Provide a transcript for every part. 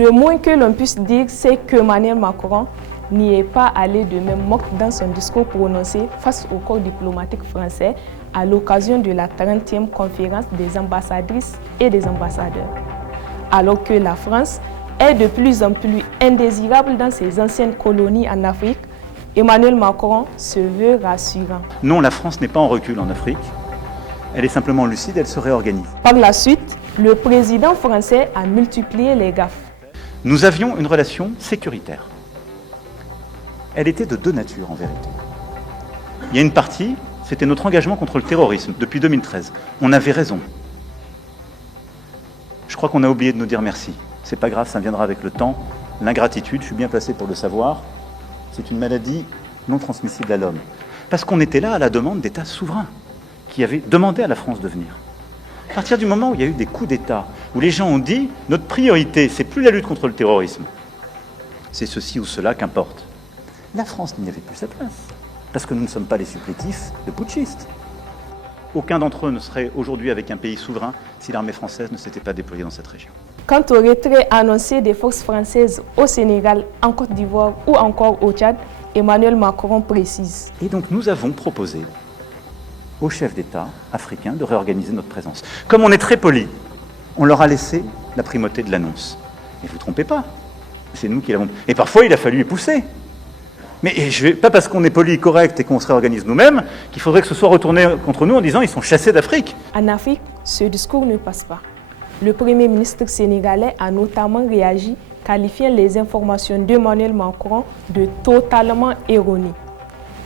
Le moins que l'on puisse dire, c'est que Emmanuel Macron n'y est pas allé de même moque dans son discours prononcé face au corps diplomatique français à l'occasion de la 30e conférence des ambassadrices et des ambassadeurs. Alors que la France est de plus en plus indésirable dans ses anciennes colonies en Afrique, Emmanuel Macron se veut rassurant. Non, la France n'est pas en recul en Afrique. Elle est simplement lucide, elle se réorganise. Par la suite, le président français a multiplié les gaffes. Nous avions une relation sécuritaire. Elle était de deux natures en vérité. Il y a une partie, c'était notre engagement contre le terrorisme depuis 2013. On avait raison. Je crois qu'on a oublié de nous dire merci. C'est pas grave, ça viendra avec le temps. L'ingratitude, je suis bien placé pour le savoir, c'est une maladie non transmissible à l'homme. Parce qu'on était là à la demande d'États souverains qui avaient demandé à la France de venir. À partir du moment où il y a eu des coups d'État, où les gens ont dit « notre priorité, c'est plus la lutte contre le terrorisme, c'est ceci ou cela qu'importe », la France n'y avait plus sa place, parce que nous ne sommes pas les supplétifs de putschistes. Aucun d'entre eux ne serait aujourd'hui avec un pays souverain si l'armée française ne s'était pas déployée dans cette région. Quant au retrait annoncé des forces françaises au Sénégal, en Côte d'Ivoire ou encore au Tchad, Emmanuel Macron précise. Et donc nous avons proposé aux chefs d'État africains de réorganiser notre présence. Comme on est très poli, on leur a laissé la primauté de l'annonce. Mais vous ne vous trompez pas, c'est nous qui l'avons... Et parfois il a fallu pousser. Mais pas parce qu'on est poli, correct et qu'on se réorganise nous-mêmes, qu'il faudrait que ce soit retourné contre nous en disant ils sont chassés d'Afrique. En Afrique, ce discours ne passe pas. Le Premier ministre sénégalais a notamment réagi, qualifiant les informations d'Emmanuel Macron de totalement erronées.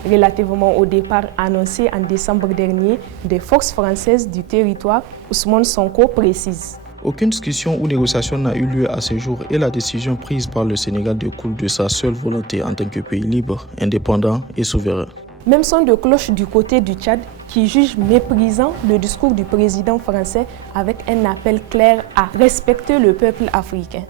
Relativement au départ annoncé en décembre dernier des forces françaises du territoire, Ousmane Sonko précise. Aucune discussion ou négociation n'a eu lieu à ce jour et la décision prise par le Sénégal découle de sa seule volonté en tant que pays libre, indépendant et souverain. Même son de cloche du côté du Tchad qui juge méprisant le discours du président français avec un appel clair à respecter le peuple africain.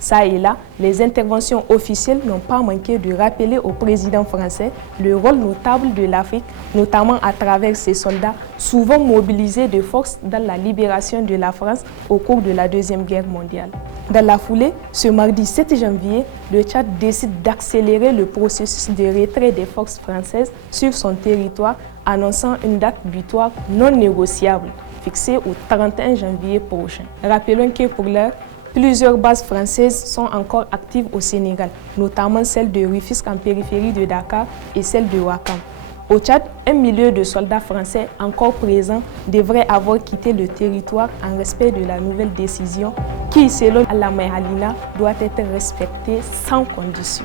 Ça et là, les interventions officielles n'ont pas manqué de rappeler au président français le rôle notable de l'Afrique, notamment à travers ses soldats, souvent mobilisés de force dans la libération de la France au cours de la Deuxième Guerre mondiale. Dans la foulée, ce mardi 7 janvier, le Tchad décide d'accélérer le processus de retrait des forces françaises sur son territoire, annonçant une date butoir non négociable, fixée au 31 janvier prochain. Rappelons que pour l'heure, plusieurs bases françaises sont encore actives au Sénégal, notamment celle de Rufisque en périphérie de Dakar et celle de Ouakam. Au Tchad, un millier de soldats français encore présents devraient avoir quitté le territoire en respect de la nouvelle décision qui, selon Alain Mahalina, doit être respectée sans condition.